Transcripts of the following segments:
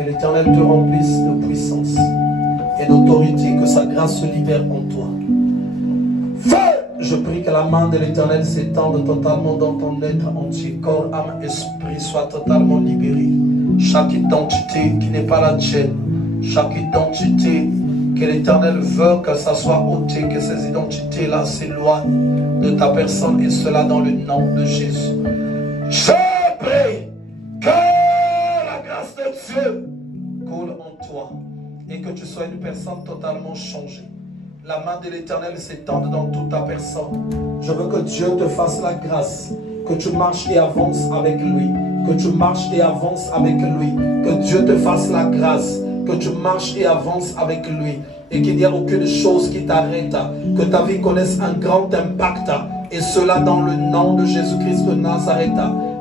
Que l'Éternel te remplisse de puissance et d'autorité, que sa grâce se libère en toi. Feu! Je prie que la main de l'Éternel s'étende totalement dans ton être entier, corps, âme, esprit, soit totalement libéré. Chaque identité qui n'est pas la tienne, chaque identité que l'Éternel veut que ça soit ôté, que ces identités-là s'éloignent de ta personne, et cela dans le nom de Jésus. Je prie que la grâce de Dieu coule en toi et que tu sois une personne totalement changée. La main de l'Éternel s'étende dans toute ta personne. Je veux que Dieu te fasse la grâce, que tu marches et avances avec lui, que tu marches et avances avec lui, que Dieu te fasse la grâce, que tu marches et avances avec lui, et qu'il n'y a aucune chose qui t'arrête, que ta vie connaisse un grand impact, et cela dans le nom de Jésus-Christ de Nazareth.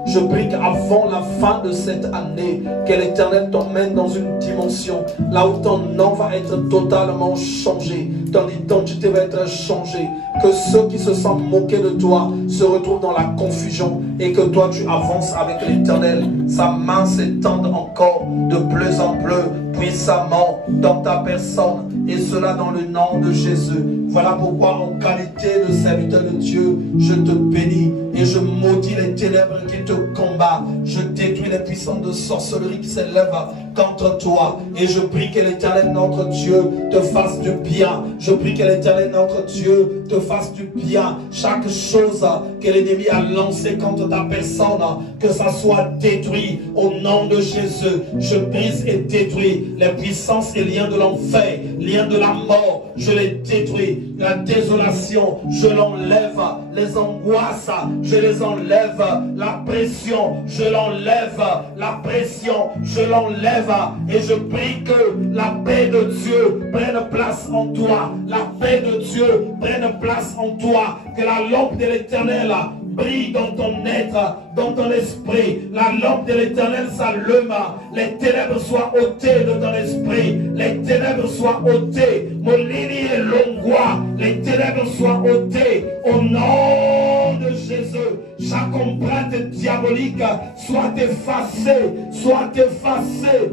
Je prie qu'avant la fin de cette année, que l'Éternel t'emmène dans une dimension là où ton nom va être totalement changé, ton identité va être changée, que ceux qui se sentent moqués de toi se retrouvent dans la confusion et que toi tu avances avec l'Éternel. Sa main s'étende encore de plus en plus puissamment dans ta personne, et cela dans le nom de Jésus. Voilà pourquoi en qualité de serviteur de Dieu, je te bénis et je maudis les ténèbres qui te combattent. Je détruis les puissances de sorcellerie qui s'élèvent contre toi, et je prie que l'Éternel notre Dieu te fasse du bien. Je prie que l'Éternel notre Dieu te fasse du bien. Chaque chose que l'ennemi a lancée contre ta personne, que ça soit détruit au nom de Jésus. Je brise et détruis les puissances et liens de l'enfer, liens de la mort, je les détruis. La désolation, je l'enlève. Les angoisses, je les enlève. La pression, je l'enlève. La pression, je l'enlève. Et je prie que la paix de Dieu prenne place en toi. La paix de Dieu prenne place en toi. Que la lampe de l'Éternel brille dans ton être, dans ton esprit. La lampe de l'Éternel s'allume. Les ténèbres soient ôtées de ton esprit. Les ténèbres soient ôtées. Molini et Longwa, les ténèbres soient ôtées au nom de Jésus. Chaque empreinte diabolique soit effacée, soit effacée.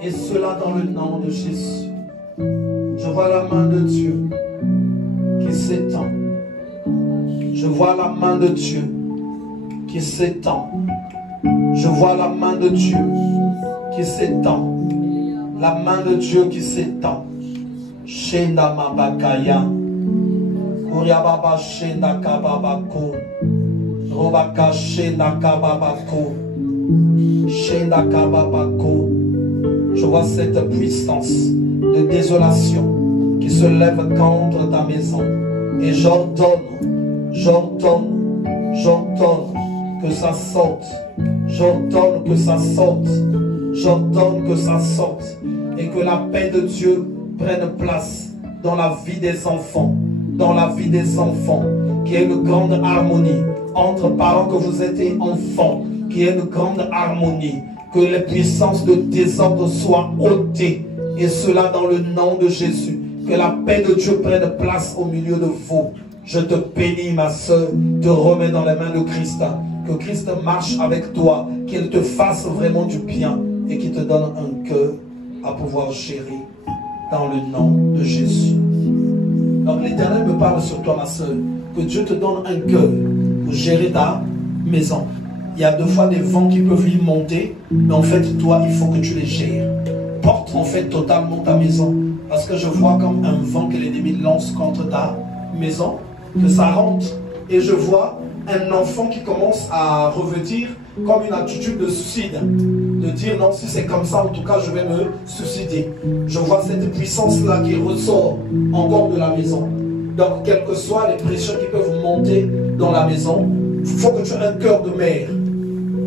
Et cela dans le nom de Jésus. Je vois la main de Dieu qui s'étend. Je vois la main de Dieu qui s'étend. Je vois la main de Dieu qui s'étend. La main de Dieu qui s'étend. Shenda Mabakaya. Uriababa Shenda Kababako. Robaka Shenda Kababako. Shenda Kababako. Je vois cette puissance de désolation qui se lève contre ta maison. Et j'ordonne que ça sorte. J'ordonne que ça sorte. J'ordonne que ça sorte. Et que la paix de Dieu prenne place dans la vie des enfants. Dans la vie des enfants. Qu'il y ait une grande harmonie entre parents que vous êtes enfants. Qu'il y ait une grande harmonie. Que les puissances de désordre soient ôtées. Et cela dans le nom de Jésus. Que la paix de Dieu prenne place au milieu de vous. Je te bénis, ma soeur, te remets dans les mains de Christ. Que Christ marche avec toi, qu'il te fasse vraiment du bien et qu'il te donne un cœur à pouvoir gérer dans le nom de Jésus. Donc l'Éternel me parle sur toi, ma soeur, que Dieu te donne un cœur pour gérer ta maison. Il y a deux fois des vents qui peuvent y monter, mais en fait, toi, il faut que tu les gères. Porte en fait totalement ta maison, parce que je vois comme un vent que l'ennemi lance contre ta maison, que ça rentre, et je vois un enfant qui commence à revêtir comme une attitude de suicide, de dire non, si c'est comme ça, en tout cas je vais me suicider. Je vois cette puissance là qui ressort encore de la maison. Donc quelles que soient les pressions qui peuvent monter dans la maison, il faut que tu aies un cœur de mère.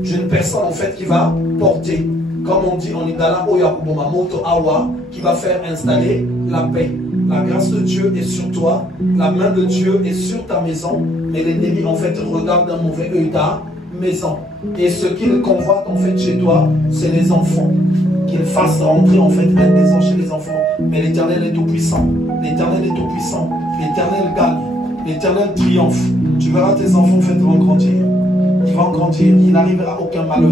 J'ai une personne en fait qui va porter, comme on dit en Idala Oyakuboma Moto Awa, qui va faire installer la paix. La grâce de Dieu est sur toi, la main de Dieu est sur ta maison, mais l'ennemi en fait regarde d'un mauvais œil ta maison. Et ce qu'il convoite en fait chez toi, c'est les enfants. Qu'il fasse rentrer en fait un désir chez les enfants. Mais l'Éternel est tout puissant. L'Éternel est tout puissant. L'Éternel gagne. L'Éternel triomphe. Tu verras tes enfants en fait vont grandir. Ils vont grandir. Il n'arrivera aucun malheur.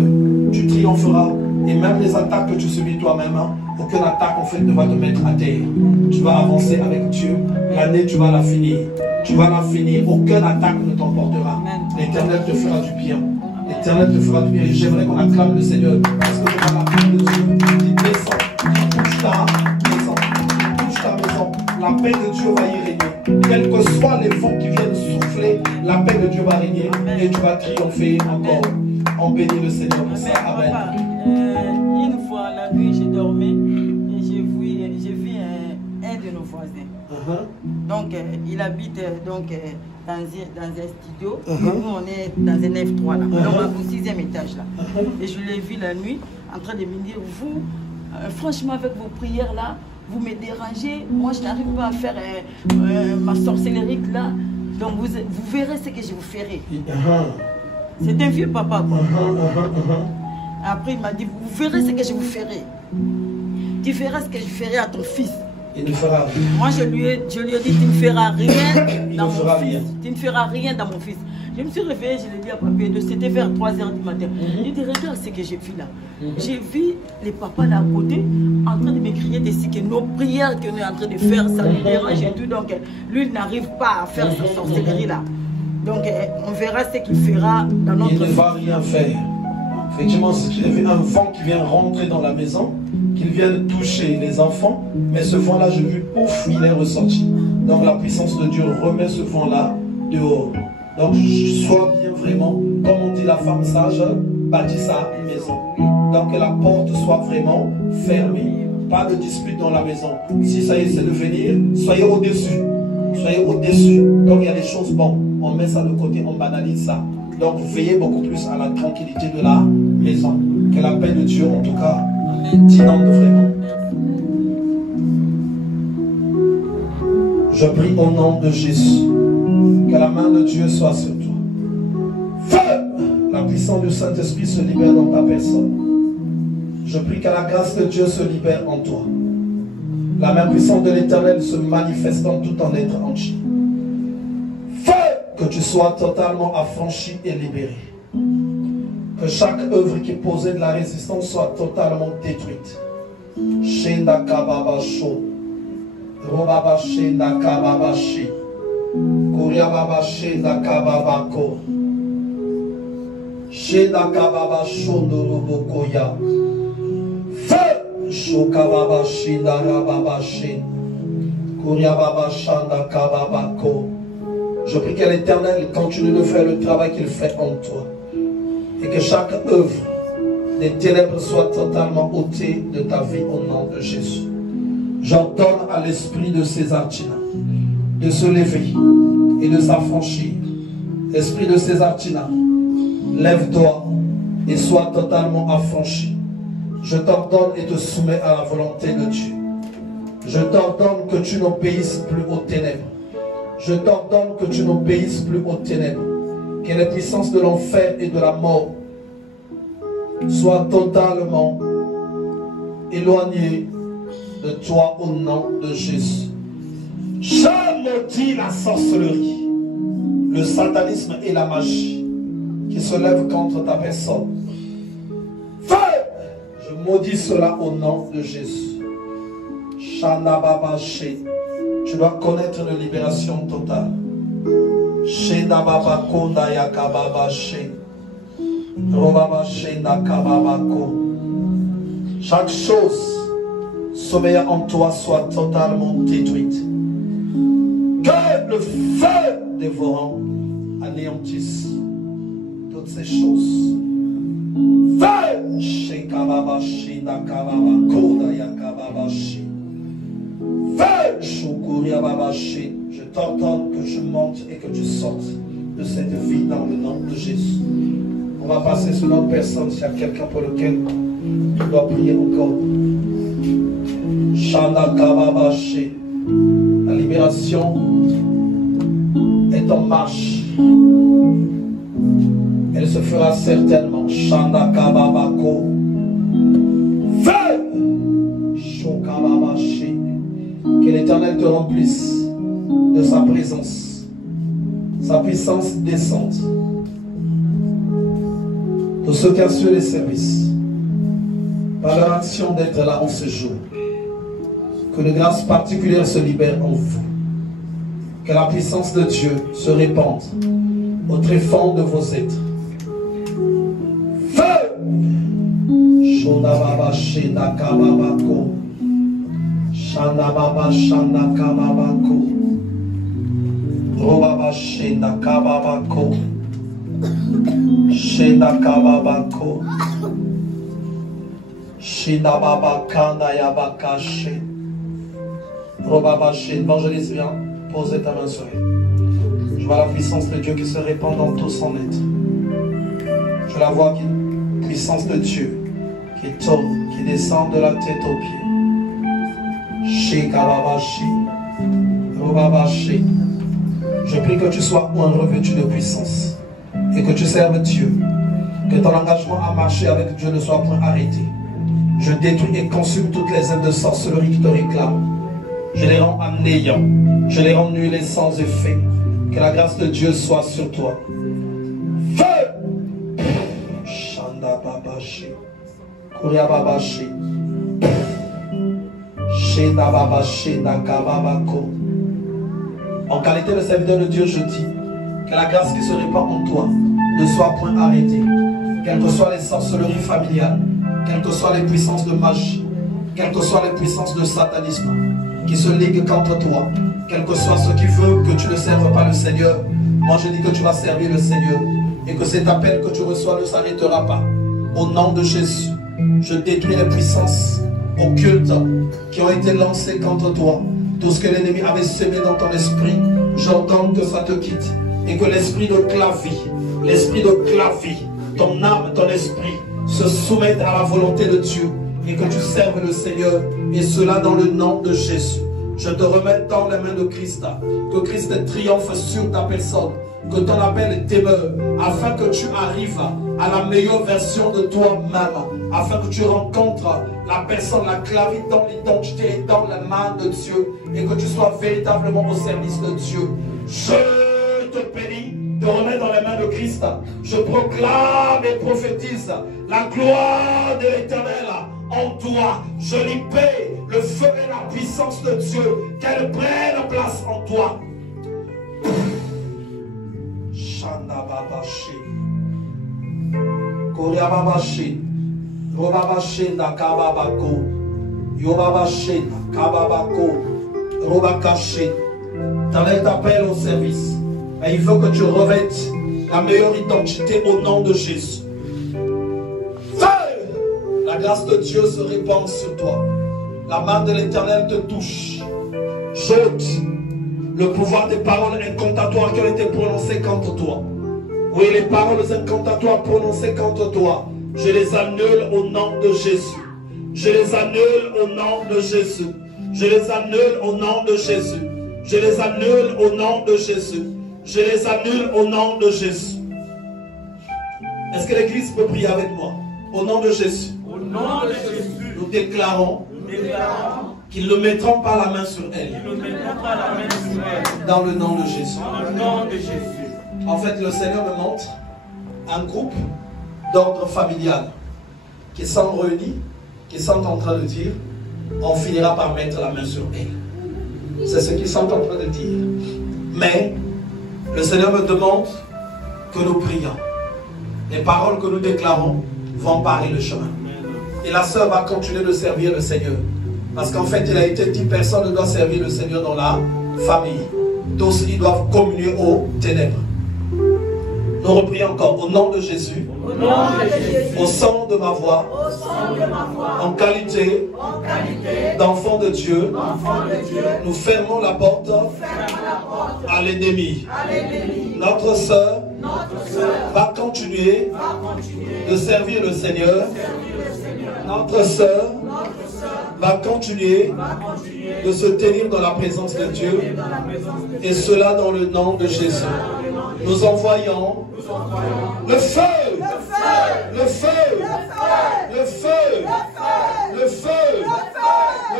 Tu triompheras Et même les attaques que tu subis toi-même, hein, aucune attaque en fait ne va te mettre à terre. Tu vas avancer avec Dieu. L'année, tu vas la finir. Tu vas la finir. Aucune attaque ne t'emportera. L'Éternel te fera du bien. L'Éternel te fera du bien. Et j'aimerais qu'on acclame le Seigneur. Parce que dans la paix de Dieu qui descend, touche ta maison. Touche ta maison. La paix de Dieu va y régner. Quels que soient les vents qui viennent souffler, la paix de Dieu va régner. Et tu vas triompher encore. On bénit le Seigneur pour ça. Amen. Papa, une fois la nuit, j'ai dormi et j'ai vu un de nos voisins. Donc, il habite dans un studio. Nous, on est dans un F3 là. Alors, au 6e étage là. Et je l'ai vu la nuit en train de me dire, vous, franchement, avec vos prières là, vous me dérangez. Moi, je n'arrive pas à faire ma sorcellerie là. Donc, vous verrez ce que je vous ferai. C'est un vieux papa, quoi. Après, il m'a dit, vous verrez ce que je vous ferai. Tu verras ce que je ferai à ton fils. Il ne fera rien. Moi, je lui ai dit, tu ne feras rien dans mon fils. Tu ne feras rien dans mon fils. Je me suis réveillée, je l'ai dit à papier, c'était vers 3h du matin. Il dit, regarde ce que j'ai vu là. J'ai vu les papas là à côté en train de m'écrire dessus que nos prières qu'on est en train de faire, ça lui dérange et tout. Donc, lui, il n'arrive pas à faire sa sorcellerie là. Donc, on verra ce qu'il fera dans notre vie. Il ne va rien faire. Effectivement, si tu as vu un vent qui vient rentrer dans la maison, qu'il vienne toucher les enfants, mais ce vent-là, je vu, ouf, il est ressorti. Donc, la puissance de Dieu remet ce vent-là dehors. Donc, sois bien vraiment, comme on dit la femme sage, bâtis sa maison. Donc, que la porte soit vraiment fermée. Pas de dispute dans la maison. Si ça y est, c'est de venir, soyez au-dessus. Soyez au-dessus. Donc, il y a des choses bonnes. On met ça de côté, on banalise ça. Donc, veillez beaucoup plus à la tranquillité de la maison. Que la paix de Dieu, en tout cas, t'inonde vraiment. Je prie au nom de Jésus. Que la main de Dieu soit sur toi. Feu! La puissance du Saint-Esprit se libère dans ta personne. Je prie que la grâce de Dieu se libère en toi. La main puissante de l'Éternel se manifeste en tout ton être entier. Feu! Que tu sois totalement affranchi et libéré. Que chaque œuvre qui posait de la résistance soit totalement détruite. Shenda kababasho. Robaba shenda kababashi. Kuriababa shenda kababako. Shenda kababasho ndorobokoya. Feu! Shokababa shinda rababashi. Kuriababa shanda kababako. Je prie que l'Éternel continue de faire le travail qu'il fait en toi. Et que chaque œuvre des ténèbres soit totalement ôtée de ta vie au nom de Jésus. J'ordonne à l'esprit de Césartina de se lever et de s'affranchir. Esprit de Césartina, lève-toi et sois totalement affranchi. Je t'ordonne et te soumets à la volonté de Dieu. Je t'ordonne que tu n'obéisses plus aux ténèbres. Je t'ordonne que tu n'obéisses plus aux ténèbres. Que les puissances de l'enfer et de la mort soient totalement éloignées de toi au nom de Jésus. Je maudis la sorcellerie, le satanisme et la magie qui se lèvent contre ta personne. Feu! Je maudis cela au nom de Jésus. Shanababaché. Tu dois connaître une libération totale. Chaque chose sommeillant en toi soit totalement détruite. Que le feu dévorant anéantisse toutes ces choses. Feu! Je t'ordonne que je monte et que tu sortes de cette vie dans le nom de Jésus. On va passer sur notre personne s'il y a quelqu'un pour lequel tu dois prier encore. La libération est en marche. Elle se fera certainement. Shanda Kababako. Feu! Shokababashi. Que l'Éternel te remplisse de sa présence. Sa puissance descende. Tous ceux qui assurent les services. par leur action d'être là en ce jour. Que de grâce particulière se libère en vous. Que la puissance de Dieu se répande au tréfonds de vos êtres. Feu! Shonababa Shena Kamabako. Shanababa Shana Kamabako. Robaba Shena Kamabako. Shena Kamabako. Shinababa Kana Yabakashi. Robaba Shena. Évangéliste, viens. Posez ta main sur elle. Je vois la puissance de Dieu qui se répand dans tout son être. Je la vois, puissance de Dieu qui tombe, qui descend de la tête aux pieds. Shikarabashi, Robabashi. Je prie que tu sois revêtu de puissance et que tu serves Dieu. Que ton engagement à marcher avec Dieu ne soit point arrêté. Je détruis et consume toutes les œuvres de sorcellerie qui te réclament. Je les rends anéants. Je les rends nuls et sans effet. Que la grâce de Dieu soit sur toi. Feu! Shanda Babashi. Kuria Babashi. Shenda Babashi Nakababako. En qualité de serviteur de Dieu, je dis que la grâce qui se répand en toi ne soit point arrêtée. Quelles que soient les sorcelleries familiales, quelles que soient les puissances de magie, quelles que soient les puissances de satanisme qui se liguent contre toi, quel que soit ce qui veut que tu ne serves pas le Seigneur, moi je dis que tu vas servir le Seigneur et que cet appel que tu reçois ne s'arrêtera pas. Au nom de Jésus, je détruis les puissances occultes qui ont été lancées contre toi. Tout ce que l'ennemi avait semé dans ton esprit, j'ordonne que ça te quitte et que l'esprit de Clavie, ton âme, ton esprit se soumettent à la volonté de Dieu et que tu serves le Seigneur, et cela dans le nom de Jésus. Je te remets dans les mains de Christ, que Christ triomphe sur ta personne, que ton appel demeure, afin que tu arrives à la meilleure version de toi-même, afin que tu rencontres la personne, la clavie dans l'identité et dans la main de Dieu, et que tu sois véritablement au service de Dieu. Je te bénis, te remets dans les mains de Christ. Je proclame et prophétise la gloire de l'Éternel en toi. Je libère le feu et la puissance de Dieu, qu'elle prenne place en toi. Shandababashi, Koreababashi, Robabashi Nakababako, Yobabashi Nakababako, Robakashi. T'enlèves t'appelles au service. Mais il faut que tu revêtes la meilleure identité au nom de Jésus. La grâce de Dieu se répand sur toi. La main de l'Éternel te touche. J'ôte le pouvoir des paroles incantatoires qui ont été prononcées contre toi. Oui, les paroles incantatoires prononcées contre toi, je les annule au nom de Jésus. Je les annule au nom de Jésus. Je les annule au nom de Jésus. Je les annule au nom de Jésus. Je les annule au nom de Jésus. Est-ce que l'Église peut prier avec moi? Au nom de Jésus. Au nom de Jésus. Nous déclarons qu'ils ne mettront pas la main sur elle. Dans le nom de Jésus. Dans le nom de Jésus. En fait, le Seigneur me montre un groupe d'ordre familial qui sont réunis, qui sont en train de dire, on finira par mettre la main sur elle. C'est ce qu'ils sont en train de dire. Mais le Seigneur me demande que nous prions. Les paroles que nous déclarons vont barrer le chemin. Et la sœur va continuer de servir le Seigneur. Parce qu'en fait, il a été dit, personne ne doit servir le Seigneur dans la famille. Tous, ils doivent communier aux ténèbres. Nous reprions encore au nom de Jésus, au son de ma voix, en qualité d'enfant de Dieu, nous fermons la porte à l'ennemi. Notre sœur va continuer de servir le Seigneur. Notre sœur va continuer de se tenir dans la présence de Dieu, et cela dans le nom de Jésus. Nous envoyons le feu, le feu, le feu, le feu, le feu,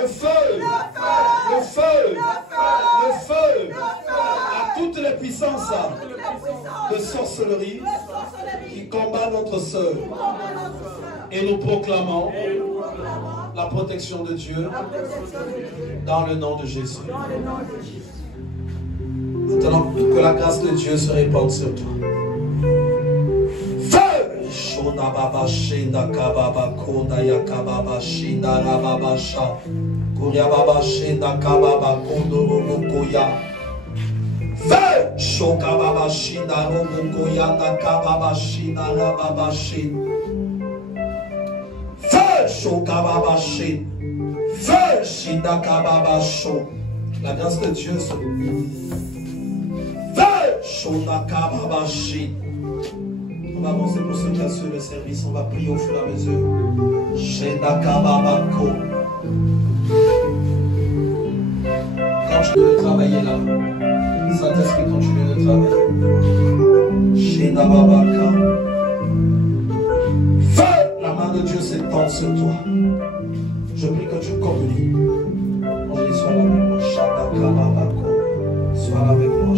le feu, le feu, à toutes les puissances de sorcellerie qui combattent notre sœur. Et nous proclamons La protection de Dieu. Dans le nom de Jésus. Maintenant que la grâce de Dieu se répande sur toi. Feu! Shona baba shinda kababa konda ya kababa shinda rababa sha. Kuria baba shinda kababa kondo robokoya. Feu! Shoka baba shinda robokoya na kababa shinda rababa shin. Feu! Shoka baba shin. Feu! Shinda kababa sho. La grâce de Dieu se on va avancer pour ceux qui assurent le service. On va prier au fur et à mesure. Quand tu veux travailler là, Saint-Esprit continue de travailler. Feu! La main de Dieu s'étend sur toi. Je prie que tu communiques. On dit sois là avec moi. Sois là avec moi.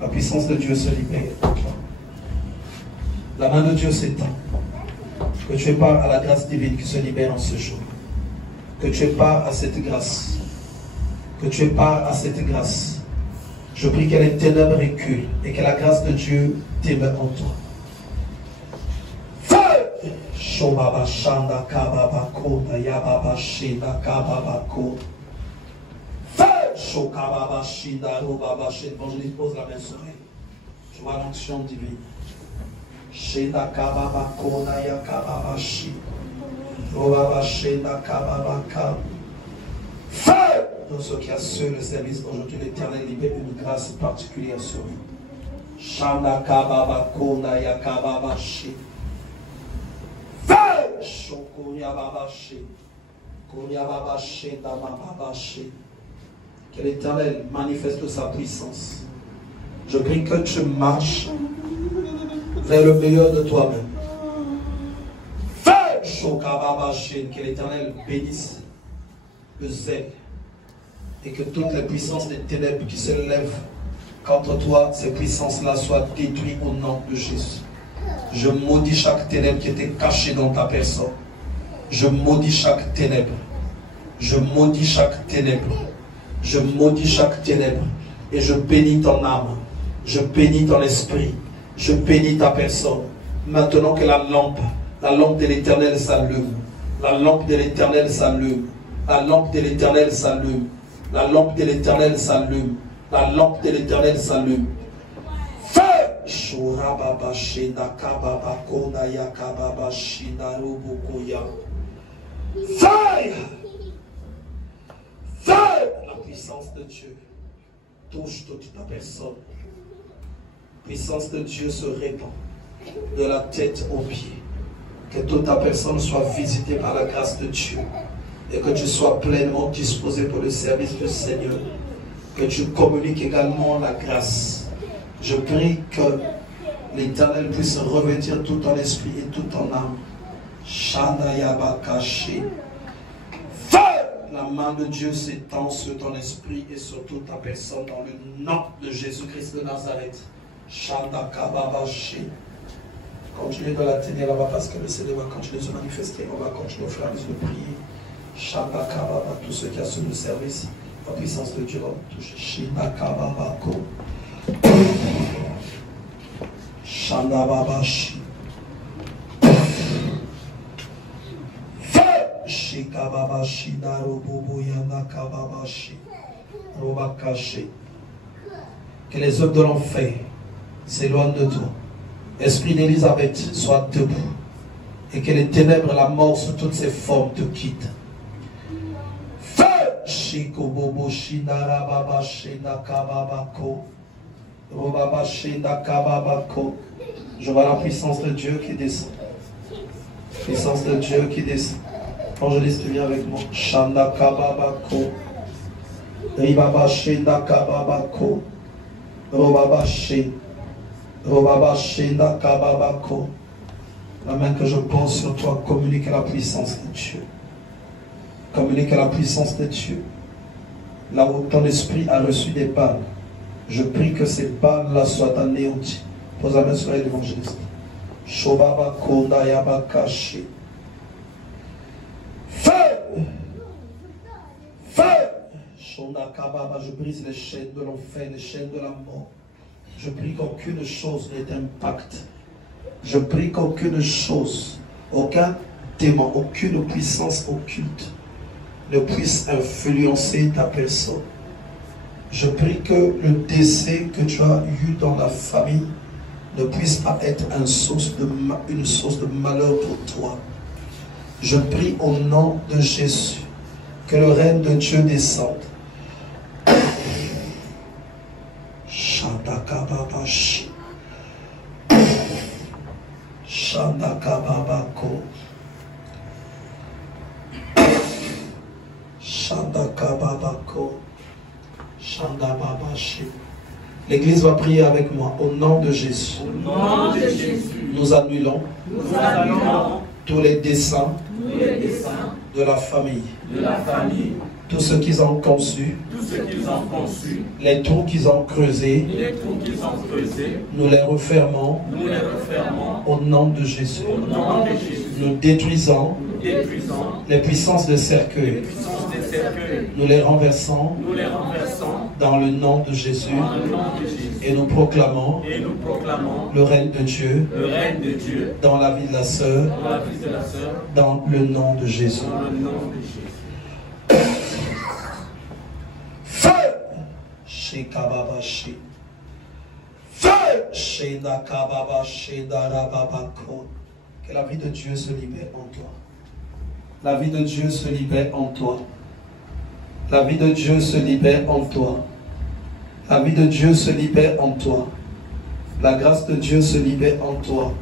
La puissance de Dieu se libère. La main de Dieu s'étend. Que tu aies part à la grâce divine qui se libère en ce jour. Que tu aies part à cette grâce. Que tu aies part à cette grâce. Je prie que les ténèbres reculent et que la grâce de Dieu demeure en toi. Feu! Shobaba Shanda Kababa Koda Yababa Shinda Kababa Koda. Shokababa Shinda Robaba Shin. Évangéliste, pose la main sur elle. Je vois l'onction divine. Shinda Kababa Koda Yakababa Shin. Robaba Shinda Kababa Ka. Feu! Pour ceux qui assurent le service aujourd'hui, l'Éternel libère une grâce particulière sur lui. Shanda Kababa Koda Yakababa Shin. Feu! Shokoria Baba Shin. Koria Baba Shin Baba Shin. Que l'Éternel manifeste sa puissance. Je prie que tu marches vers le meilleur de toi-même. Feu! Shokababashin. Que l'Éternel bénisse le zèle et que toutes les puissances des ténèbres qui se lèvent contre toi, ces puissances-là soient détruites au nom de Jésus. Je maudis chaque ténèbre qui était cachée dans ta personne. Je maudis chaque ténèbre. Je maudis chaque ténèbre. Je maudis chaque ténèbre et je bénis ton âme, je bénis ton esprit, je bénis ta personne. Maintenant que la lampe de l'Éternel s'allume, la lampe de l'Éternel s'allume, la lampe de l'Éternel s'allume, la lampe de l'Éternel s'allume, la lampe de l'Éternel s'allume. Feu! Shurababa Shinda Kababa Koda Yakababa Shinda Rubukoya. Feu! Feu! La puissance de Dieu touche toute ta personne. La puissance de Dieu se répand de la tête aux pieds. Que toute ta personne soit visitée par la grâce de Dieu. Et que tu sois pleinement disposé pour le service du Seigneur. Que tu communiques également la grâce. Je prie que l'Éternel puisse revêtir tout ton esprit et toute ton âme. Shandayabakashi. La main de Dieu s'étend sur ton esprit et sur toute ta personne dans le nom de Jésus-Christ de Nazareth. Shanda Kababashi. Continuez de la tenir là-bas parce que le Seigneur va continuer de se manifester. On va continuer au fur et à mesure de prier. Shanda Kababa, tous ceux qui assument le service, la puissance de Dieu va vous toucher. Shanda Kababako. Shanda Babashi. Que les œuvres de l'enfer s'éloignent de toi. Esprit d'Élisabeth, sois debout. Et que les ténèbres, la mort sous toutes ses formes te quittent. Feu! Shikobobo Shinara Baba Shina Kababako. Robaba Shina Kababako. Je vois la puissance de Dieu qui descend. Puissance de Dieu qui descend. Évangéliste, viens avec moi. Shanda Kababako. Ribaba Shenda Kababako. Robaba Shenda. Robaba Shenda Kababako. La main que je pose sur toi communique la puissance de Dieu. Communique la puissance de Dieu. Là où ton esprit a reçu des balles, je prie que ces balles-là soient anéanties. Pose la main sur l'évangéliste. Shobaba Konda Yabakashi. Feu! Feu! Shonda Kababa, je brise les chaînes de l'enfer, les chaînes de la mort. Je prie qu'aucune chose ne t'impacte. Je prie qu'aucune chose, aucun démon, aucune puissance occulte ne puisse influencer ta personne. Je prie que le décès que tu as eu dans la famille ne puisse pas être une source de malheur pour toi. Je prie au nom de Jésus que le règne de Dieu descende. Shandakababashi. Shandakababako. Shandakababako. Shandababashi. L'Église va prier avec moi au nom de Jésus. Au nom de Jésus. Nous annulons tous les desseins de la famille. Tout ce qu'ils ont conçu, les trous qu'ils ont creusés, nous les refermons au nom de Jésus. Nous détruisons les puissances de cercueil. Nous les renversons dans le nom de Jésus et nous proclamons le règne de Dieu dans la vie de la sœur, dans le nom de Jésus. Feu chez Kababashi. Feu chez Nakababashi Darababako. Que la vie de Dieu se libère en toi. La vie de Dieu se libère en toi. La vie de Dieu se libère en toi. La vie de Dieu se libère en toi. La grâce de Dieu se libère en toi.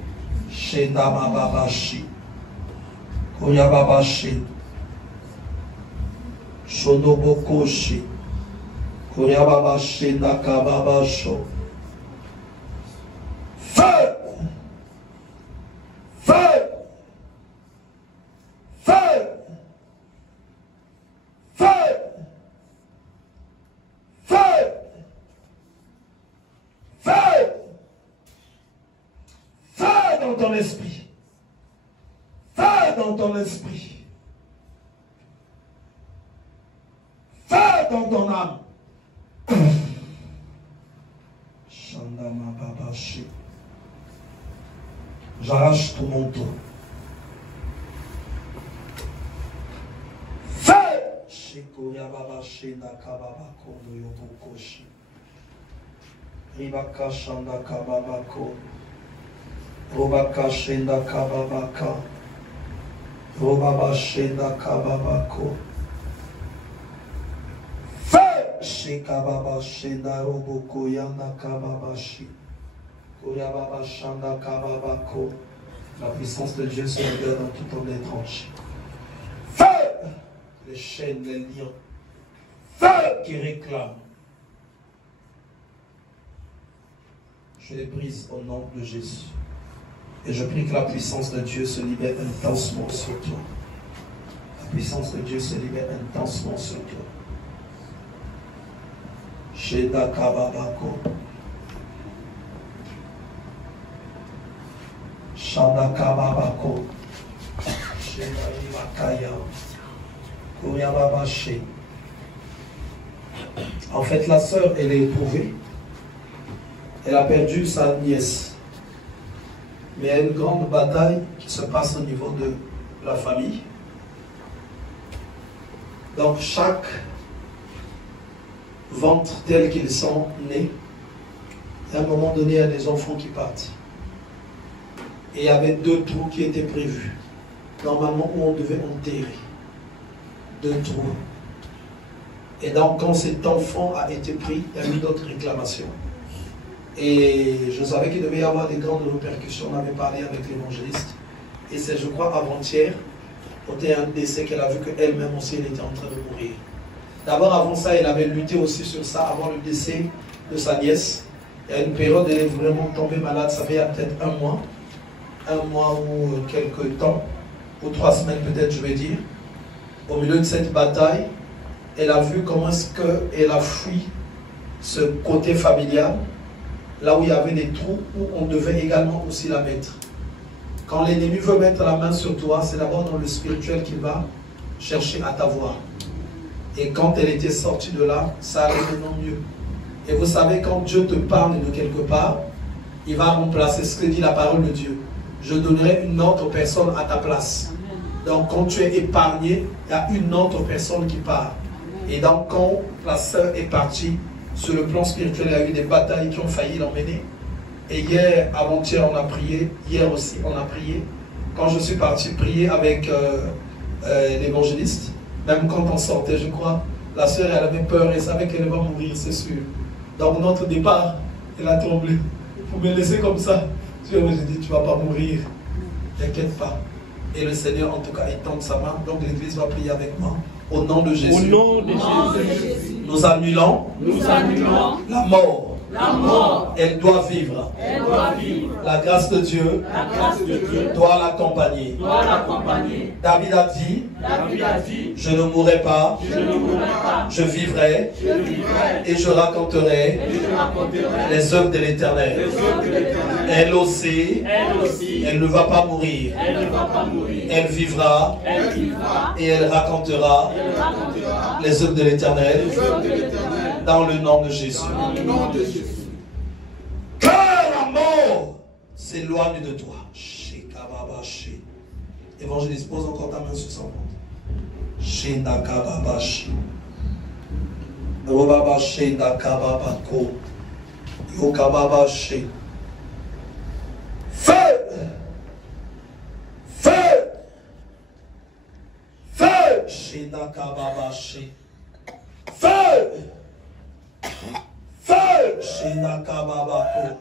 Chez Namababashi. Koyababashi. Shonobokoshi. Koyababashi Nakababasho. Feu! Feu! Feu! Feu! Feu! Feu! Feu dans ton esprit. Feu dans ton esprit. Feu dans ton âme. Shandama Babashi. J'arrache tout mon dos. Feu! Shikoya Babashi Nakababa Kono Yobokoshi. Ribaka Shanda Kababako. Robaka Shenda Kababaka. Robaba Shenda Kababako. Feu! Shikababa Shenda Roboko Yana Kababashi. Koyababa Shanda Kababako. La puissance de Dieu se libère dans tout ton être entier. Feu! Les chaînes, les liens. Feu! Qui réclament. Je les brise au nom de Jésus. Et je prie que la puissance de Dieu se libère intensement sur toi. La puissance de Dieu se libère intensement sur toi. Sheda Kababako. Shanda Kababako. Sheda Ibakaya. Koyababashi. En fait, la sœur, elle est éprouvée. Elle a perdu sa nièce. Mais il y a une grande bataille qui se passe au niveau de la famille. Donc chaque ventre tel qu'ils sont nés, à un moment donné, il y a des enfants qui partent. Et il y avait 2 trous qui étaient prévus. Normalement, où on devait enterrer 2 trous. Et donc, quand cet enfant a été pris, il y a eu d'autres réclamations. Et je savais qu'il devait y avoir des grandes répercussions. On avait parlé avec l'évangéliste. Et c'est, je crois, avant-hier, au un décès qu'elle a vu qu'elle-même aussi, elle était en train de mourir. D'abord, avant ça, elle avait lutté aussi sur ça, avant le décès de sa nièce. Il y a une période, elle est vraiment tombée malade, ça fait peut-être un mois ou quelques temps, ou 3 semaines peut-être, je vais dire. Au milieu de cette bataille, elle a vu comment est-ce qu'elle a fui ce côté familial, là où il y avait des trous, où on devait également aussi la mettre. Quand l'ennemi veut mettre la main sur toi, c'est d'abord dans le spirituel qu'il va chercher à t'avoir. Et quand elle était sortie de là, ça allait maintenant mieux. Et vous savez, quand Dieu te parle de quelque part, il va remplacer ce que dit la parole de Dieu. Je donnerai une autre personne à ta place. Donc quand tu es épargné, il y a une autre personne qui part. Et donc quand la sœur est partie, sur le plan spirituel, il y a eu des batailles qui ont failli l'emmener. Et hier, avant-hier, on a prié. Hier aussi, on a prié. Quand je suis parti prier avec l'évangéliste, même quand on sortait, je crois, la sœur, elle avait peur et savait qu'elle va mourir, c'est sûr. Donc notre départ, elle a tremblé. Vous me laissez comme ça. J'ai dit, tu ne vas pas mourir. T'inquiète pas. Et le Seigneur, en tout cas, il tend sa main. Donc l'église va prier avec moi. Au nom de Jésus. Au nom de Jésus. Nous annulons la mort. La mort. Elle doit vivre. Elle doit vivre. La grâce de Dieu, doit l'accompagner. David a dit, je ne mourrai pas, je vivrai, et je raconterai les œuvres de l'Éternel. Elle aussi, elle ne va pas mourir. Elle vivra, et elle racontera les œuvres de l'Éternel. Dans le nom de Jésus. Que la mort s'éloigne de toi. Évangéliste, pose encore ta main sur son ventre. Feu! Feu! Feu! Feu! Feu! Shinakababako.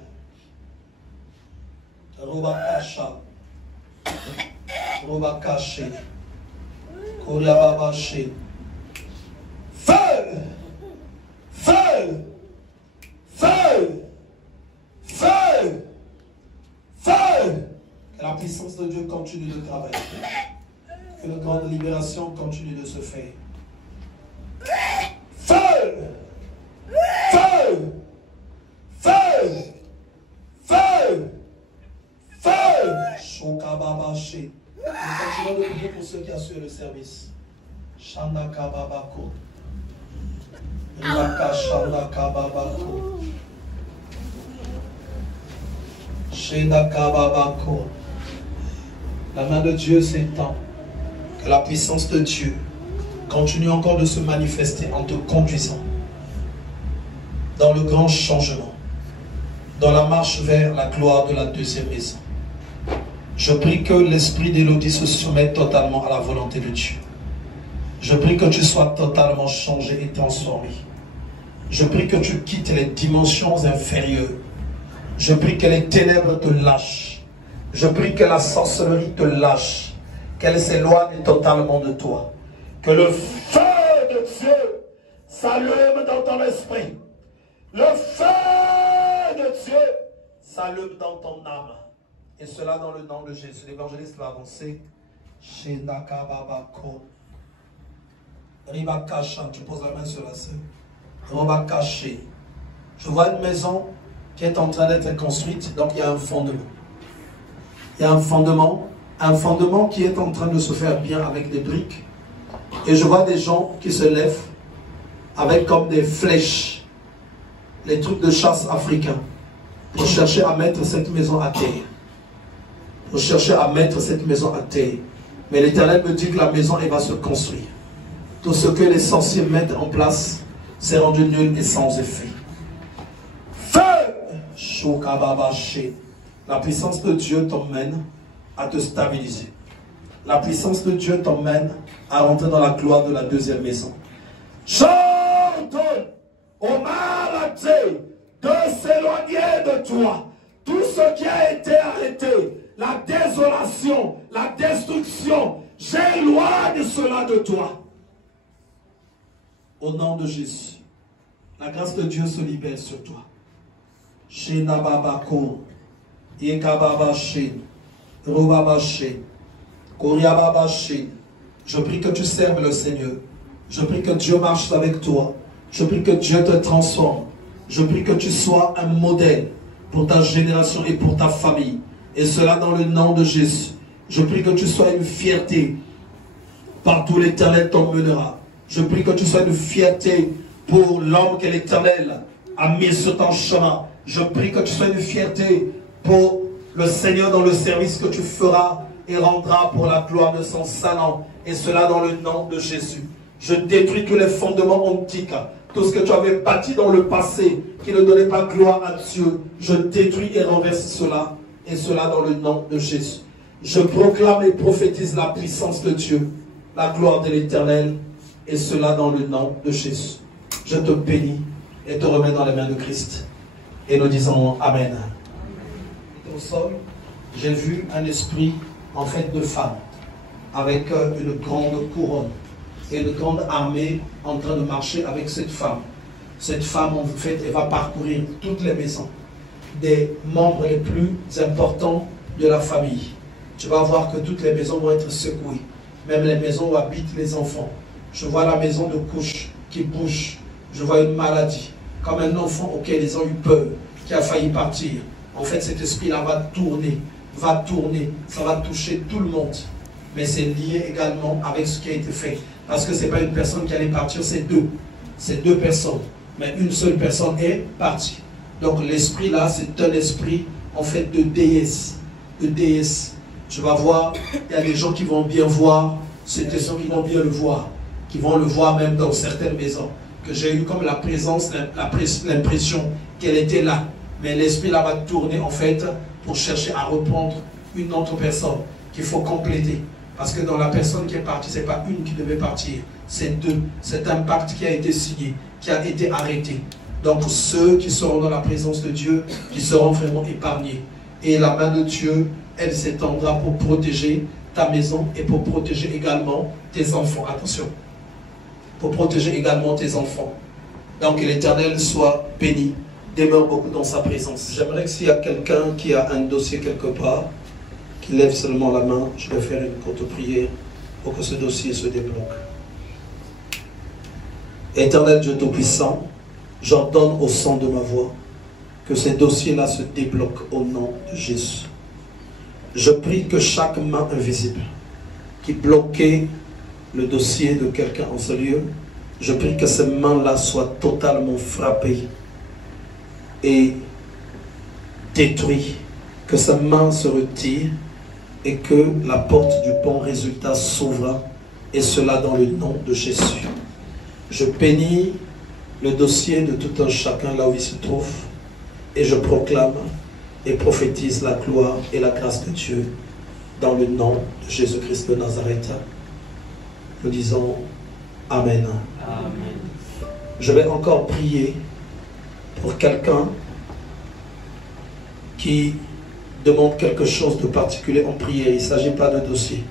Robakasha. Robakashi. Koyababashi. Feu! Feu! Feu! Feu! Feu! Que la puissance de Dieu continue de travailler. Que la grande libération continue de se faire. Feu! Feu! Feu! Feu! Feu! Shokababashi. Nous continuons de prier pour ceux qui assurent le service. Shandakababako. Ribaka Shandakababako. Shendakababako. La main de Dieu s'étend. Que la puissance de Dieu continue encore de se manifester en te conduisant dans le grand changement, dans la marche vers la gloire de la deuxième maison. Je prie que l'esprit d'Élodie se soumette totalement à la volonté de Dieu. Je prie que tu sois totalement changé et transformé. Je prie que tu quittes les dimensions inférieures. Je prie que les ténèbres te lâchent. Je prie que la sorcellerie te lâche. Qu'elle s'éloigne totalement de toi. Que le feu de Dieu s'allume dans ton esprit. Le feu de Dieu s'allume dans ton âme. Et cela dans le nom de Jésus. L'évangéliste va avancer. Tu poses la main sur la scène. Je vois une maison qui est en train d'être construite. Donc il y a un fondement. Il y a un fondement qui est en train de se faire bien avec des briques. Et je vois des gens qui se lèvent avec comme des flèches. Les trucs de chasse africains, pour chercher à mettre cette maison à terre. Pour chercher à mettre cette maison à terre. Mais l'Éternel me dit que la maison, elle va se construire. Tout ce que les sorciers mettent en place, c'est rendu nul et sans effet. Feu! La puissance de Dieu t'emmène à te stabiliser. La puissance de Dieu t'emmène à rentrer dans la gloire de la deuxième maison. J'ordonne au malade de s'éloigner de toi. Tout ce qui a été arrêté, la désolation, la destruction, j'éloigne cela de toi. Au nom de Jésus, la grâce de Dieu se libère sur toi. Shinababako, Yekababashin, Rubabashin, Koryababashin. Je prie que tu serves le Seigneur. Je prie que Dieu marche avec toi. Je prie que Dieu te transforme. Je prie que tu sois un modèle pour ta génération et pour ta famille. Et cela dans le nom de Jésus. Je prie que tu sois une fierté. Partout l'Éternel t'emmènera. Je prie que tu sois une fierté pour l'homme que l'Éternel a mis sur ton chemin. Je prie que tu sois une fierté pour le Seigneur dans le service que tu feras et rendras pour la gloire de son Saint-Nom. Et cela dans le nom de Jésus. Je détruis tous les fondements antiques. Tout ce que tu avais bâti dans le passé, qui ne donnait pas gloire à Dieu, je détruis et renverse cela. Et cela dans le nom de Jésus. Je proclame et prophétise la puissance de Dieu, la gloire de l'Éternel, et cela dans le nom de Jésus. Je te bénis et te remets dans les mains de Christ. Et nous disons Amen. Au sol, j'ai vu un esprit en fait de femme, avec une grande couronne et une grande armée en train de marcher avec cette femme. Cette femme, en fait, elle va parcourir toutes les maisons des membres les plus importants de la famille. Tu vas voir que toutes les maisons vont être secouées, même les maisons où habitent les enfants. Je vois la maison de couche qui bouge. Je vois une maladie, comme un enfant auquel ils ont eu peur, qui a failli partir. En fait, cet esprit-là va tourner, ça va toucher tout le monde. Mais c'est lié également avec ce qui a été fait. Parce que ce n'est pas une personne qui allait partir, c'est deux. C'est deux personnes. Mais une seule personne est partie. Donc l'esprit-là, c'est un esprit en fait de déesse. De déesse. Tu vas voir, il y a des gens qui vont bien voir, c'est des gens qui vont bien le voir, qui vont le voir même dans certaines maisons. Que j'ai eu comme la présence, l'impression qu'elle était là. Mais l'esprit là va tourner en fait pour chercher à reprendre une autre personne qu'il faut compléter. Parce que dans la personne qui est partie, ce n'est pas une qui devait partir, c'est deux. C'est un pacte qui a été signé, qui a été arrêté. Donc ceux qui seront dans la présence de Dieu, qui seront vraiment épargnés. Et la main de Dieu, elle s'étendra pour protéger ta maison et pour protéger également tes enfants. Attention. Pour protéger également tes enfants. Donc que l'Éternel soit béni, demeure beaucoup dans sa présence. J'aimerais que s'il y a quelqu'un qui a un dossier quelque part, qui lève seulement la main, je vais faire une courte prière pour que ce dossier se débloque. Éternel Dieu Tout-Puissant, j'ordonne au son de ma voix que ces dossiers-là se débloquent au nom de Jésus. Je prie que chaque main invisible qui bloquait le dossier de quelqu'un en ce lieu, je prie que ces mains-là soient totalement frappées et détruites, que ces mains se retirent et que la porte du bon résultat s'ouvre, et cela dans le nom de Jésus. Je bénis le dossier de tout un chacun là où il se trouve, et je proclame et prophétise la gloire et la grâce de Dieu dans le nom de Jésus-Christ de Nazareth. Nous disons Amen. Amen. Je vais encore prier pour quelqu'un qui demande quelque chose de particulier en prière. Il ne s'agit pas de dossier.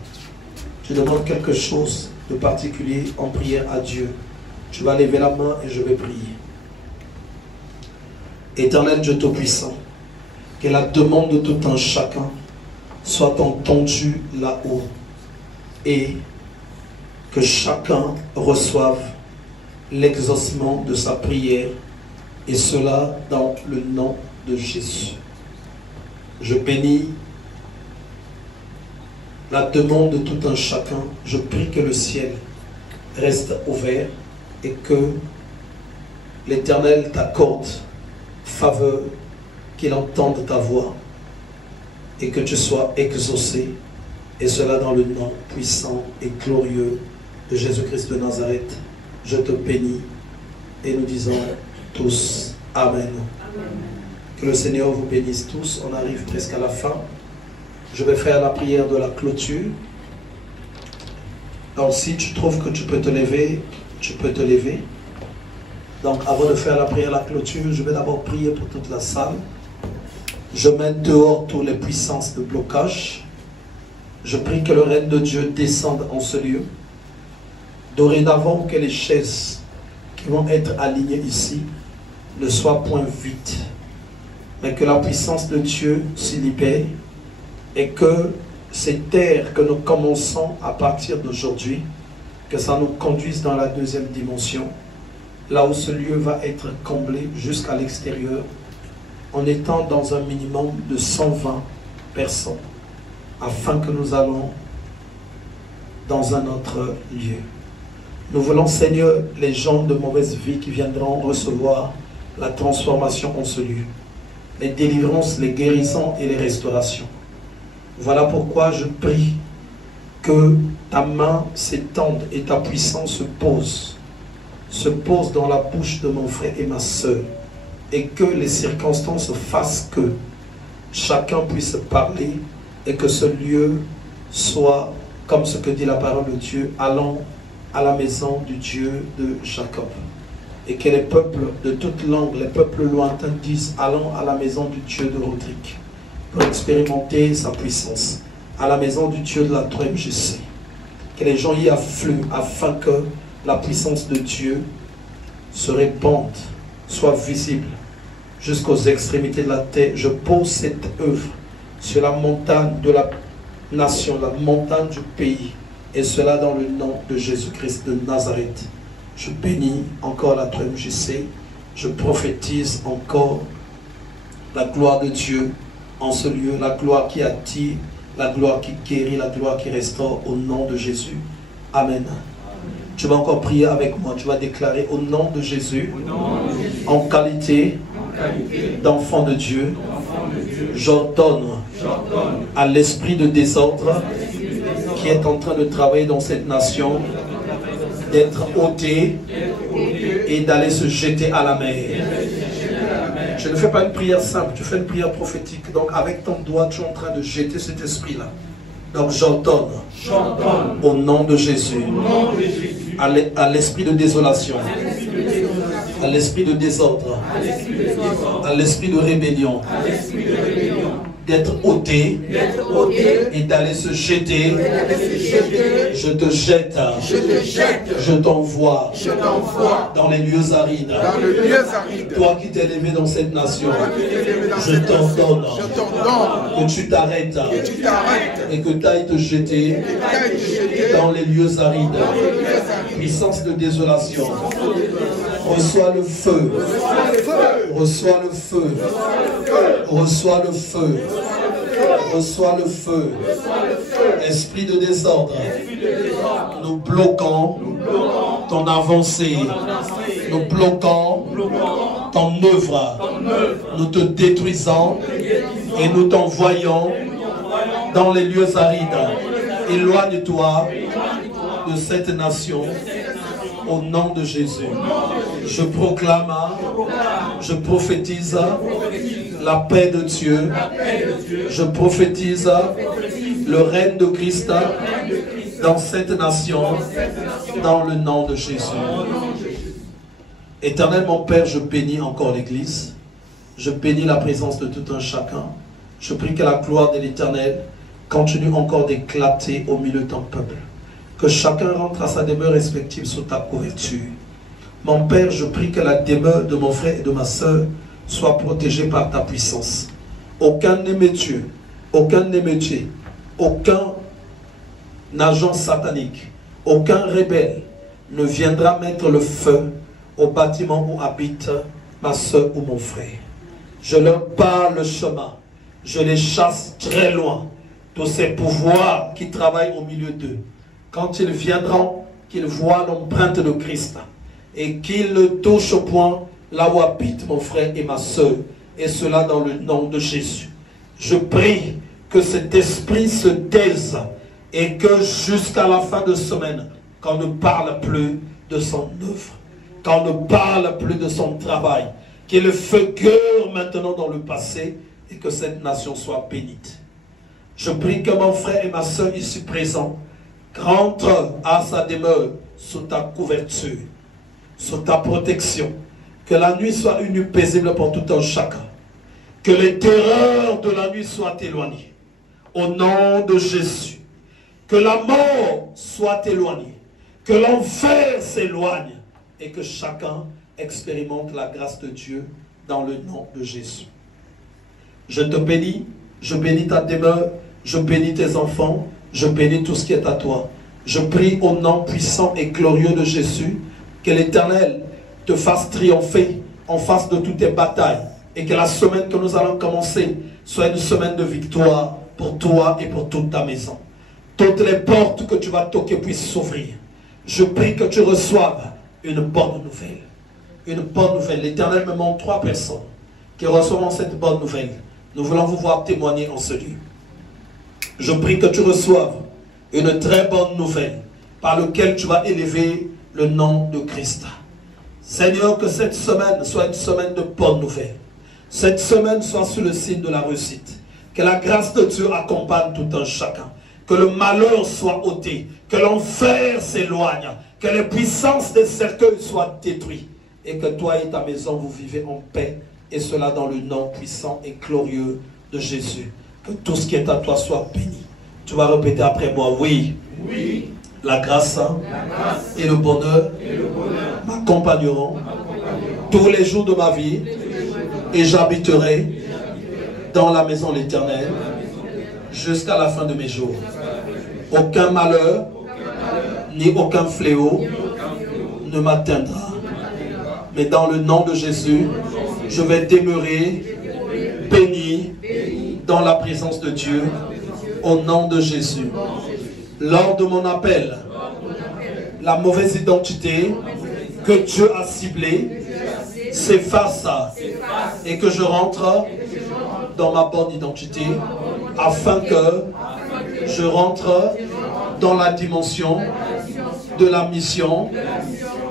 Tu demandes quelque chose de particulier en prière à Dieu. Tu vas lever la main et je vais prier. Éternel Dieu Tout-Puissant, que la demande de tout un chacun soit entendue là-haut et que chacun reçoive l'exaucement de sa prière, et cela dans le nom de Jésus. Je bénis la demande de tout un chacun. Je prie que le ciel reste ouvert et que l'Éternel t'accorde faveur, qu'il entende ta voix et que tu sois exaucé, et cela dans le nom puissant et glorieux de Jésus-Christ de Nazareth. Je te bénis et nous disons tous Amen. Amen. Que le Seigneur vous bénisse tous. On arrive presque à la fin. Je vais faire la prière de la clôture. Donc si tu trouves que tu peux te lever, tu peux te lever. Donc avant de faire la prière de la clôture, je vais d'abord prier pour toute la salle. Je mets dehors toutes les puissances de blocage. Je prie que le règne de Dieu descende en ce lieu. Dorénavant, que les chaises qui vont être alignées ici ne soient point vides, mais que la puissance de Dieu s'y libère et que ces terres que nous commençons à partir d'aujourd'hui, que ça nous conduise dans la deuxième dimension, là où ce lieu va être comblé jusqu'à l'extérieur, en étant dans un minimum de 120 personnes afin que nous allons dans un autre lieu. Nous voulons, Seigneur, les gens de mauvaise vie qui viendront recevoir la transformation en ce lieu. Les délivrances, les guérisons et les restaurations. Voilà pourquoi je prie que ta main s'étende et ta puissance se pose dans la bouche de mon frère et ma soeur, et que les circonstances fassent que chacun puisse parler et que ce lieu soit, comme ce que dit la parole de Dieu, allons à la maison du Dieu de Jacob. Et que les peuples de toute langue, les peuples lointains disent, allons à la maison du Dieu de Rodrigue pour expérimenter sa puissance, à la maison du Dieu de la 3MGC. Que les gens y affluent afin que la puissance de Dieu se répande, soit visible jusqu'aux extrémités de la terre. Je pose cette œuvre sur la montagne de la nation, la montagne du pays, et cela dans le nom de Jésus-Christ de Nazareth. Je bénis encore la 3MGC, je prophétise encore la gloire de Dieu en ce lieu, la gloire qui attire, la gloire qui guérit, la gloire qui restaure au nom de Jésus. Amen. Tu vas encore prier avec moi, tu vas déclarer au nom de Jésus, en qualité d'enfant de Dieu, j'ordonne à l'esprit de désordre qui est en train de travailler dans cette nation d'être ôté et d'aller se jeter à la mer. Je ne fais pas une prière simple, tu fais une prière prophétique. Donc avec ton doigt, tu es en train de jeter cet esprit-là. Donc j'ordonne au nom de Jésus à l'esprit de désolation, à l'esprit de désordre, à l'esprit de rébellion, d'être ôté et d'aller se jeter. Je te jette, je t'envoie dans les lieux arides. Toi qui t'es élevé dans cette nation, je t'ordonne que tu t'arrêtes et que tu ailles te jeter dans les lieux arides. Puissance de désolation, reçois le feu, reçois le feu, reçois le feu, reçois le feu. Esprit de désordre, nous bloquons ton avancée, nous bloquons ton œuvre, nous te détruisons et nous t'envoyons dans les lieux arides. Éloigne-toi de cette nation au nom de Jésus. Je proclame, je prophétise la paix de Dieu. Je prophétise le règne de Christ dans cette nation, dans le nom de Jésus. Éternel mon Père, je bénis encore l'Église. Je bénis la présence de tout un chacun. Je prie que la gloire de l'Éternel continue encore d'éclater au milieu de ton peuple. Que chacun rentre à sa demeure respective sous ta couverture. Mon Père, je prie que la demeure de mon frère et de ma soeur soit protégée par ta puissance. Aucun émétier, aucun agent satanique, aucun rebelle ne viendra mettre le feu au bâtiment où habite ma soeur ou mon frère. Je leur barre le chemin, je les chasse très loin, tous ces pouvoirs qui travaillent au milieu d'eux. Quand ils viendront, qu'ils voient l'empreinte de Christ et qu'ils le touchent au point là où habite mon frère et ma soeur, et cela dans le nom de Jésus. Je prie que cet esprit se taise et que jusqu'à la fin de semaine, qu'on ne parle plus de son œuvre, qu'on ne parle plus de son travail, qu'il figure maintenant dans le passé et que cette nation soit bénite. Je prie que mon frère et ma soeur ici présents rentre à sa demeure sous ta couverture, sous ta protection. Que la nuit soit une nuit paisible pour tout un chacun. Que les terreurs de la nuit soient éloignées. Au nom de Jésus. Que la mort soit éloignée. Que l'enfer s'éloigne. Et que chacun expérimente la grâce de Dieu dans le nom de Jésus. Je te bénis. Je bénis ta demeure. Je bénis tes enfants. Je bénis tout ce qui est à toi. Je prie au nom puissant et glorieux de Jésus que l'Éternel te fasse triompher en face de toutes tes batailles et que la semaine que nous allons commencer soit une semaine de victoire pour toi et pour toute ta maison. Toutes les portes que tu vas toquer puissent s'ouvrir. Je prie que tu reçoives une bonne nouvelle. Une bonne nouvelle. L'Éternel me montre 3 personnes qui recevront cette bonne nouvelle. Nous voulons vous voir témoigner en ce lieu. Je prie que tu reçoives une très bonne nouvelle par laquelle tu vas élever le nom de Christ. Seigneur, que cette semaine soit une semaine de bonnes nouvelles. Cette semaine soit sous le signe de la réussite. Que la grâce de Dieu accompagne tout un chacun. Que le malheur soit ôté. Que l'enfer s'éloigne. Que les puissances des cercueils soient détruites. Et que toi et ta maison, vous vivez en paix. Et cela dans le nom puissant et glorieux de Jésus. Que tout ce qui est à toi soit béni. Tu vas répéter après moi, oui. Oui. La grâce, et le bonheur, m'accompagneront tous les jours de ma vie. Et j'habiterai dans la maison de l'Éternel jusqu'à la fin de mes jours. Aucun malheur ni aucun fléau ne m'atteindra. Mais dans le nom de Jésus, je vais demeurer béni dans la présence de Dieu au nom de Jésus. Lors de mon appel, la mauvaise identité que Dieu a ciblée s'efface et que je rentre dans ma bonne identité afin que je rentre dans la dimension de la mission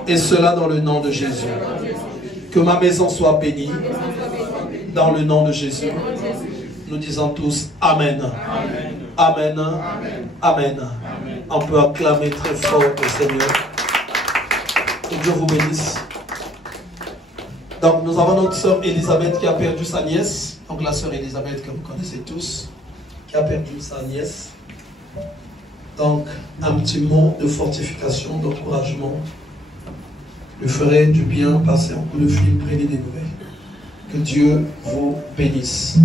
et cela dans le nom de Jésus. Que ma maison soit bénie dans le nom de Jésus. Nous disons tous Amen. Amen. Amen. On peut acclamer très fort le Seigneur. Que Dieu vous bénisse. Donc nous avons notre sœur Elisabeth qui a perdu sa nièce. Donc la sœur Elisabeth que vous connaissez tous, qui a perdu sa nièce. Donc un petit mot de fortification, d'encouragement. Lui ferait du bien, passer un coup de fil, près des nouvelles. Que Dieu vous bénisse.